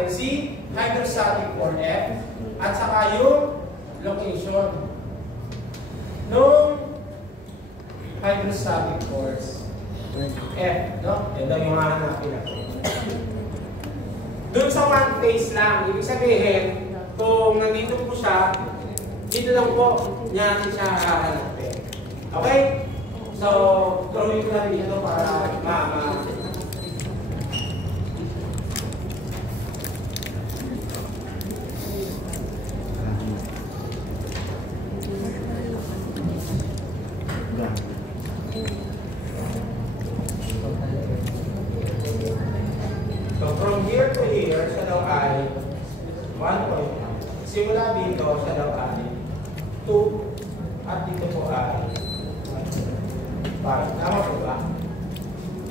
natin si hydrostatic force F at saka yung location nung hydrostatic force F, no? Yan daw yung hahanapin natin. Doon sa one phase lang, ibig sabihin, kung nandito po siya, dito lang po natin siya hahanapin. Okay? So, drawing ko lang dito para So, from here to here, siya daw ay 1 point. Simula dito, siya daw ay 2. At dito po ay 5. Tama po ba?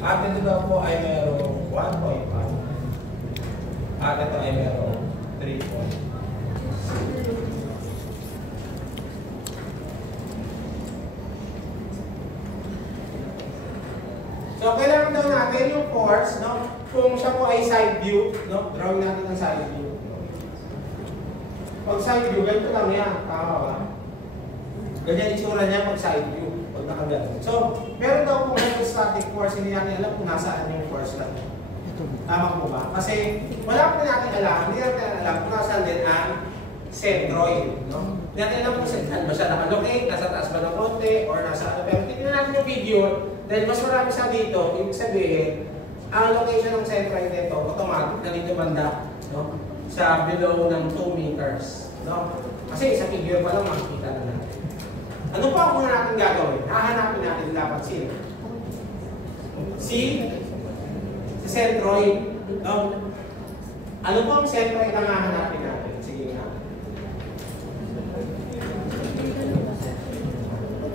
At ito daw po ay merong 1.5. At ito ay merong 3 point. So, kailangan daw natin yung force, no? Kung siya po ay side view, no? Drawing natin ng side view. Pag side view, ganito lang yan. Tama ba? Ganyan itsura niya pag side view. Pag nakagano. So, meron daw pong hydrostatic force, hindi natin alam kung nasaan yung force lang. Tama po ba? Kasi wala po natin alam, hindi natin alam kung nasaan din ang centroid, no? Hindi natin alam kung saan ba siya nakalocate, nasa taas ba ng konti, or nasa ano. Pero tingnan natin yung video, dahil mas marami sa dito, ibig sabihin, ang location ng centroid nito, automatic na dito banda, no? Sa below ng 2 meters, no? Kasi sa figure pa lang makikita na natin. Ano pa ang muna natin gagawin? Hahanapin natin dapat sino? Si centroid, no? Ano po ang centroid ang hahanapin natin? Sige nga.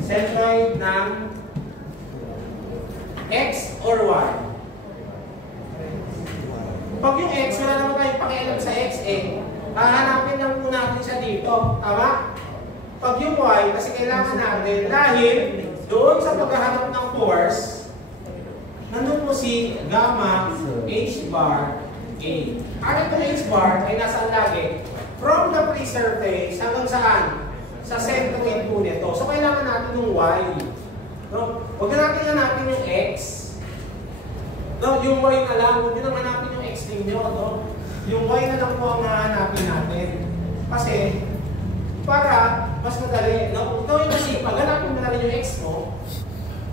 Centroid ng X or Y? Pag yung X, wala naman tayong pakialam sa X eh. Hahanapin lang po natin siya dito. Tama? Pag yung Y, kasi kailangan natin dahil doon sa paghahanap ng force, nandun po si gamma H bar A. Ang ito H bar ay nasaan lagi? From the free surface hanggang saan? Sa centroid po nito. So kailangan natin yung Y. No? Huwag natin hanapin yung X. No? Yung Y na lang. Huwag nyo nang hanapin yung X ninyo. No? Yung Y na lang po ang hahanapin natin. Kasi, para mas madali. No? Ito yung masipag. Hanapin mo na rin yung X mo.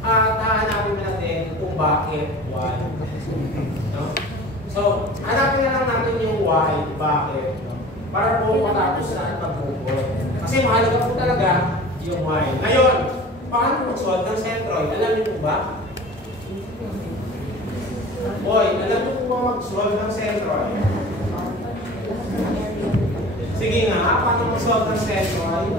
At hahanapin mo natin kung bakit Y. No? So, hanapin na lang natin yung Y. Bakit? No? Para po matapos na ang pag-google. Kasi mahalaga po talaga yung Y. Ngayon, paano mag-solve ng centroid? Alam niyo po ba? Boy, alam niyo po ba mag-solve ng centroid? Sige nga, paano mag-solve ng centroid?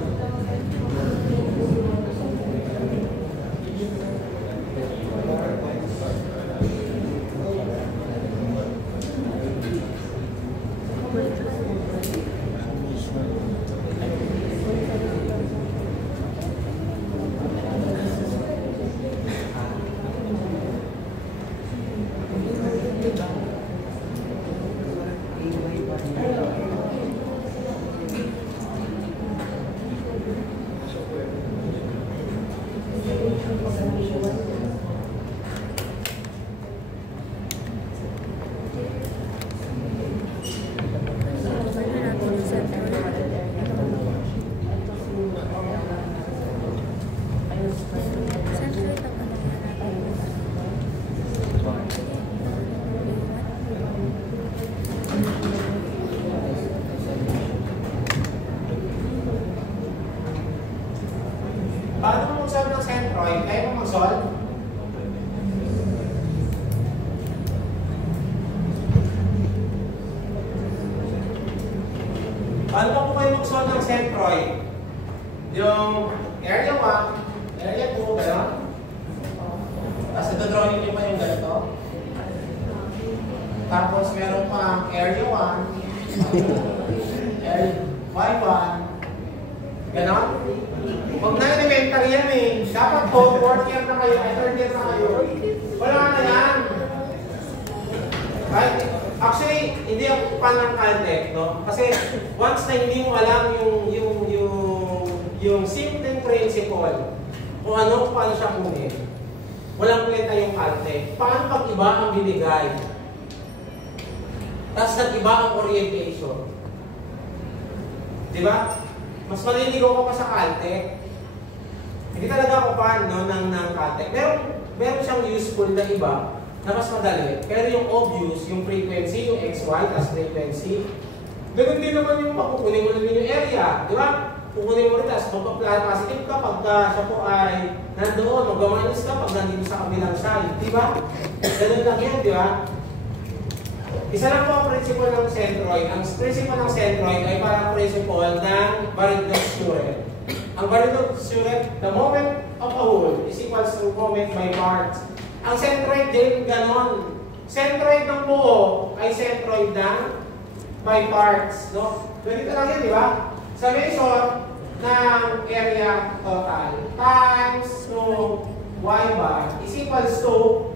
Paano mo mag-solve ng centroid? Kaya mo mag-solve? Paano po kayo mag-solve ng centroid? Yung area 1, area 2, gano'n? Tapos ito drawing nyo pa yung ganito. Tapos meron pa area 1, area y1, gano'n? Huwag na elementary yan eh. Dapat po, 4th year na kayo, 3rd year na kayo. Wala na yan. Right? Actually, hindi ako fan ng Caltech, no? Kasi once na hindi mo alam yung simple principle, kung paano siya kunin, walang kwenta yung Caltech. Paano pag iba ang binigay? Tapos nag-iba ang orientation. Di ba? Mas maliligaw ko pa sa Caltech. Hindi talaga ako fan, no, ng Caltech. Meron siyang useful na iba na mas madali. Pero yung obvious, yung frequency, yung XY, tas frequency, ganun din naman yung pakukunin mo namin yung area. Di ba? Kukunin mo rin, tas magpa-positive ka pagka siya po ay nandoon, mag-minus ka pag nandito sa kabilang side. Di ba? Ganun lang yun, di ba? Isa lang po ang principle ng centroid. Ang principle ng centroid ay parang principle ng Barrett-Surrey. Ang Barrett-Surrey, the moment of a whole is equals to moment by parts. Ang centroid din, ganon. Centroid ng buo ay centroid ng by parts. No? Ganito lang yun, di ba? Summation ng area total times 2 y bar is equals to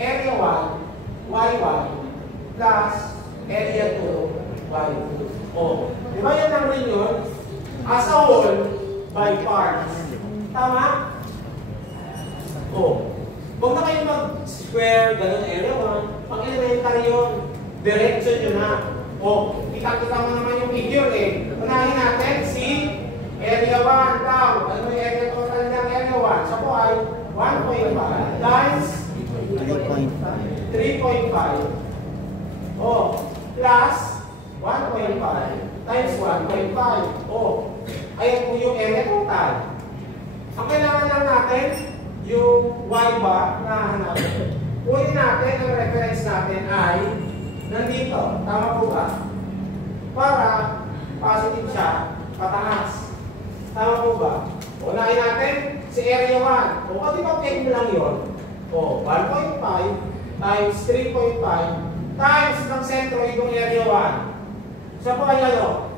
area 1, y1 plus area 2, y2. O, di ba yan lang rin yun? As a whole, by parts. Tama? O. Huwag na kayo mag-square, gano'n, area 1. Pang elementary yun. Direction yun na. O, kita-kita mo naman yung figure eh. Unahin natin si area 1 tao. Ano yung area total ng area 1? Sa po ay 1.5 times 3.5. O, plus 1.5 times 1.5. O, ayan po yung area total. Ang kailangan lang natin, yung y bar na hanapin. Kunin natin, ang reference natin ay nandito. Tama po ba? Para positive siya, pataas. Tama po ba? Unahin natin si area 1. O, di ba check mo lang yun? O, 1.5 times 3.5 times ng centroid ng area 1. Sa po ay ano?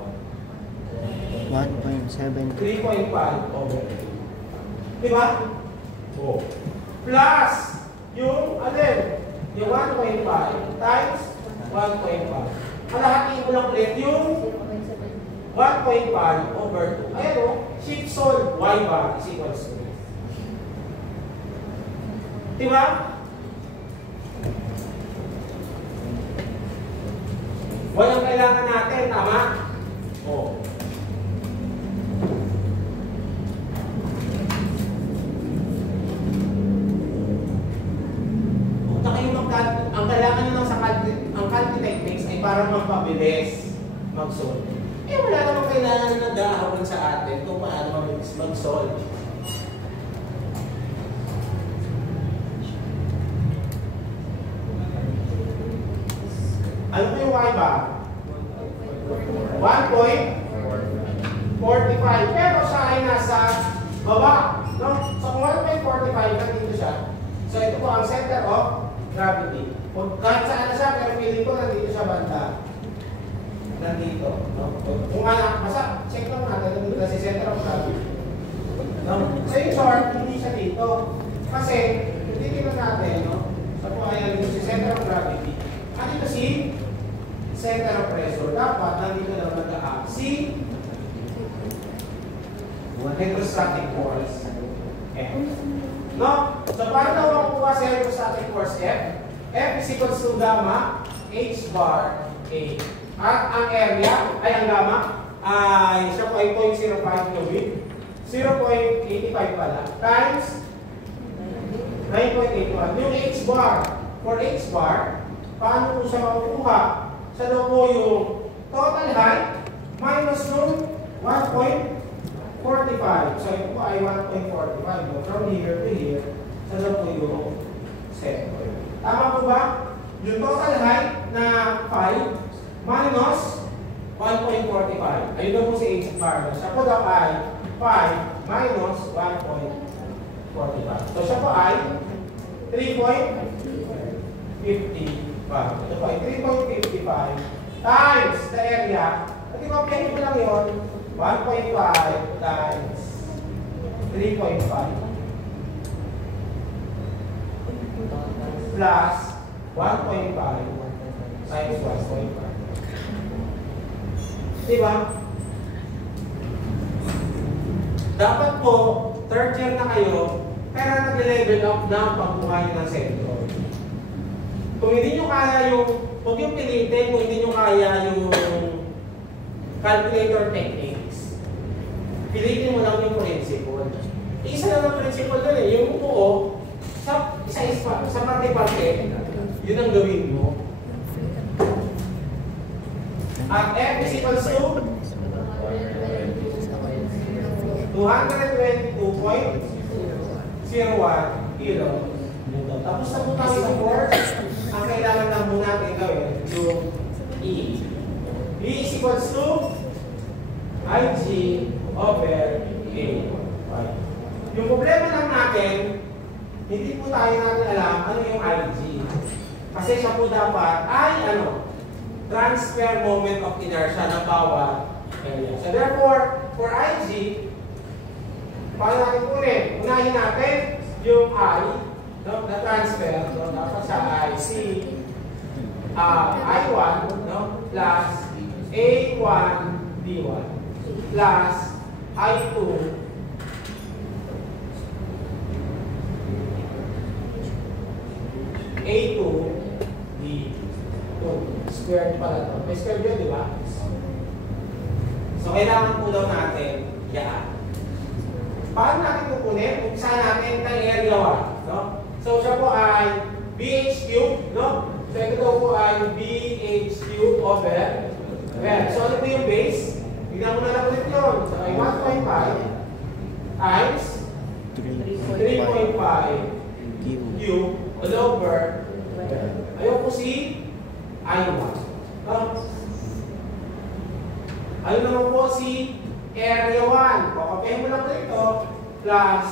1.7. 3.5 over. Diba? Oh. Plus yung alin? Yung 1.5 times 1.5. Kalahati mo lang ulit yung 1.5 over 2. Ayan o, shift solve y bar is equals to. Diba? Walang kailangan natin, tama? O. Ang kailangan nyo lang sa Caltech techniques ay parang magpabilis mag-solve. Eh wala namang kailangan na nag-aaral sa atin kung paano mabilis mag-solve. Ano po yung y bar? 1.45. Pero siya ay nasa baba. No? So kung 1.45 nandito siya. So ito po ang center of gravity. Kahit saan na siya, pero feeling ko nandito siya banda. Nandito. No? Kung basta check lang natin, nandito na si center of gravity. No? So yung chart, hindi siya dito. Kasi, titignan natin, no? So kung ayan dito si center of gravity. At ito si center of pressure. Dapat, nandito lang nag-a-up. Si hydrostatic force. F. No? So, paano daw makuha sa hydrostatic force F? F is equals to gamma H bar A. At ang area, ay ang gamma, ay siya po ay 0.05 cubic. 0.85 pala. Times 9.81. Yung H bar, for H bar, paano po siya makukuha? Siya daw po yung total height minus nung 1.45. So, ito po ay 1.45. No? From here to here, siya daw po yung center. Tama po ba? Yung total height na 5 minus 1.45. Ayun daw po si H bar. Siya po daw ay 5 minus 1.45. So, siya po ay 3.55. Ito po ay 3.55 times the area. At i-compare ko lang yun. 1.5 times 3.5 plus 1.5. So times 1.5. Diba? Dapat po, third year na kayo, kaya nag-level up na ang pagbuhay ng sentro. Kung hindi nyo kaya yung, huwag yung pilitin, kung hindi nyo kaya yung calculator techniques, pilitin mo lang yung principle. Isa lang ang principle doon eh, yung buo, sa parte-parte, yun ang gawin mo. At F is equals to 222.01 kilo. Tapos na po tayo sa force, ang kailangan lang muna natin gawin, yung E. E is equals to IG over A. Yung problema lang natin, hindi po tayo natin alam ano yung IG. Kasi siya po dapat ay transfer moment of inertia ng bawat area. So therefore, for IG, paano natin kunin? Unahin natin yung I, na transfer, dapat sa IC, I1, plus A1 D1, plus I2, A2 D2. Squared pala to. May squared yun, di ba? So, kailangan po daw natin yan. Paano natin kukunin? Umpisa natin ng area 1. No? So, siya po ay BH cube. No? So, ito daw po ay BH cube over. Well, so, ano po yung base? Tignan mo na lang ulit yun. So, ay 1.5 times 3.5 cube all over. Ayaw po si I1. Ayaw naman po si area 1. Pakapahin mo lang po ito. Plus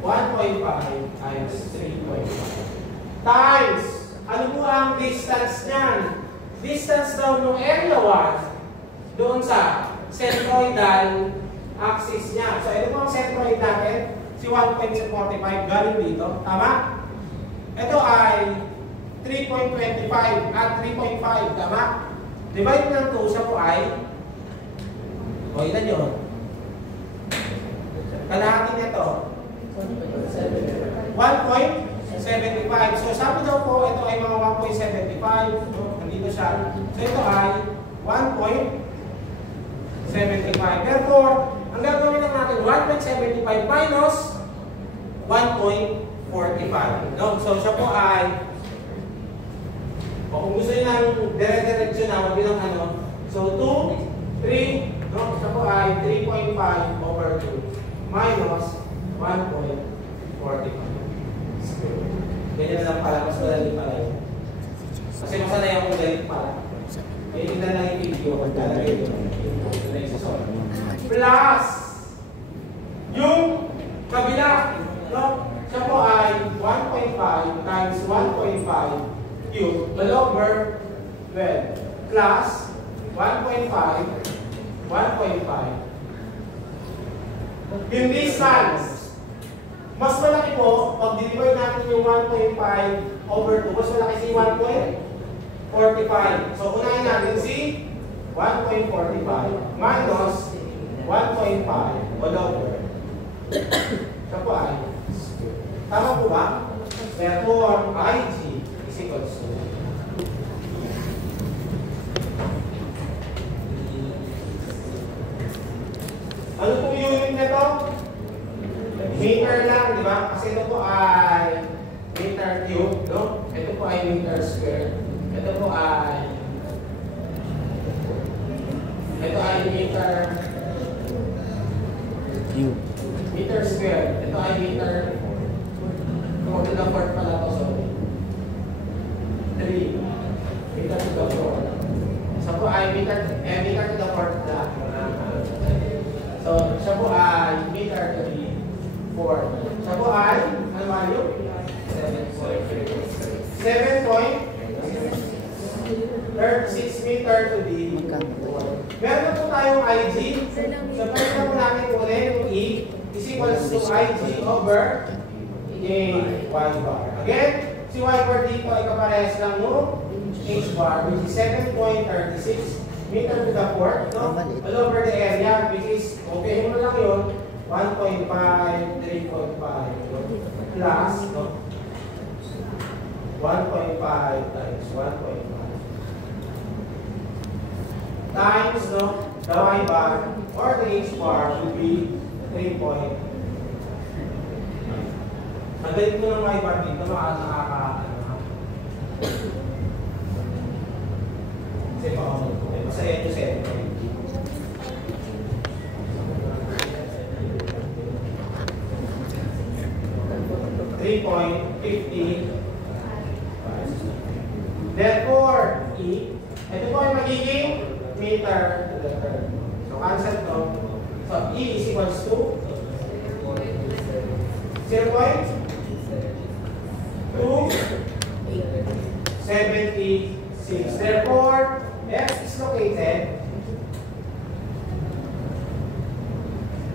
1.5 times 3.5. Times. Ano po ang distance niyan? Distance daw ng area 1 doon sa centroidal axis niya. So, ito po ang centroid natin. Si 1.45 galing dito. Tama? Ito ay 3.25 at 3.5. Tama? Divide ng 2, siya po ay ilan yun? Kalahati nito 1.75. So sabi daw po, ito ay mga 1.75. Nandito siya. So ito ay 1.75. Therefore, ang gagawin lang natin 1.75 minus 1.45. No? So siya po ay, kung gusto nyo ng dire-diretso na, wag yun ang so 2, 3, no? Siya po ay 3.5 over 2 minus 1.45. Ganyan lang pala, mas madali pala yun. Kasi masanay akong ganyan pala. Eh, tignan lang yung video kung talagay ito. Plus, yung kabila, no? Siya po ay 1.5 times 1.5 cube all over 12 plus 1.5 yung distance. Mas malaki po, pag divide natin yung 1.5 over 2, mas malaki si 1.45. So, unahin natin si 1.45 minus 1.5 all over. Siya po ay tama po ba? Therefore, IG is equals to ano pong unit nito? Meter lang, di ba? Kasi ito po ay meter cube, no? Ito po ay meter square. Ito po ay meter cube. Meter square. Ito ay meter. Kung ito na 4 pala to, sorry. 3 meter to the 4. So po ay meter to the 4 na. So siya po ay meter to the 4. Siya po ay, ano value? 7.36 meter to the 4. Meron na po tayong IG. So pwede na po natin kunin yung E is equals to IG over A y bar. Again, si y bar dito ay kaparehas lang no? H bar, which is 7.36 meter to the fourth, no? All over the area, which is, okay mo lang yun, 1.5, 3.5, plus, no? 1.5 times 1.5 times, no? The y bar or the h bar will be 3. Ang galit mo ng y bar dito, nakaka-ano. Kasi baka mo, masaya nyo 7. Therefore, E, ito po ay magiging meter to the third. So, cancel to. So, E is equals to 0.276. Therefore, F is located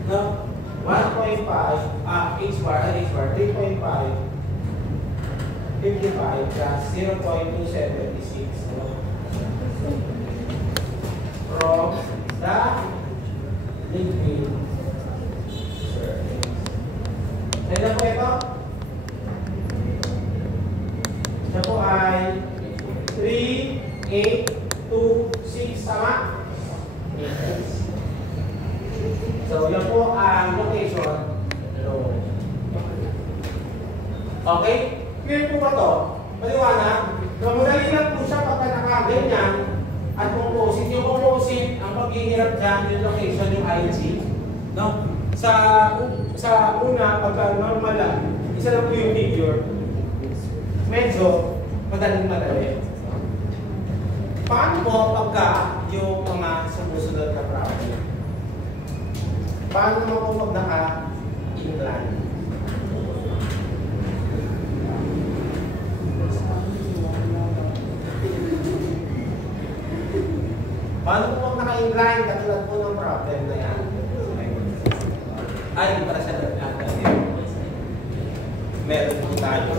no 1.5 H bar 3.5 55 plus 0.276 from the liquid surface. Ano po ito? Ito po ay 3.826 tama? Meters. So, yan po ang location. Okay? Clear po ba ito? Maliwanag? So, madali lang po siya pagka nakaganyan at composite. Yung composite, ang paghihirap dyan, yung location, yung IG. No? Sa una, pagka normal lang, isa lang po yung figure. Medyo madali. Paano po pagka yung mga sumusunod na problem? Paano naman po pag naka-inline? Paano po pag naka-inline katulad po ng problem na yan? Ay, para sa meron po tayo.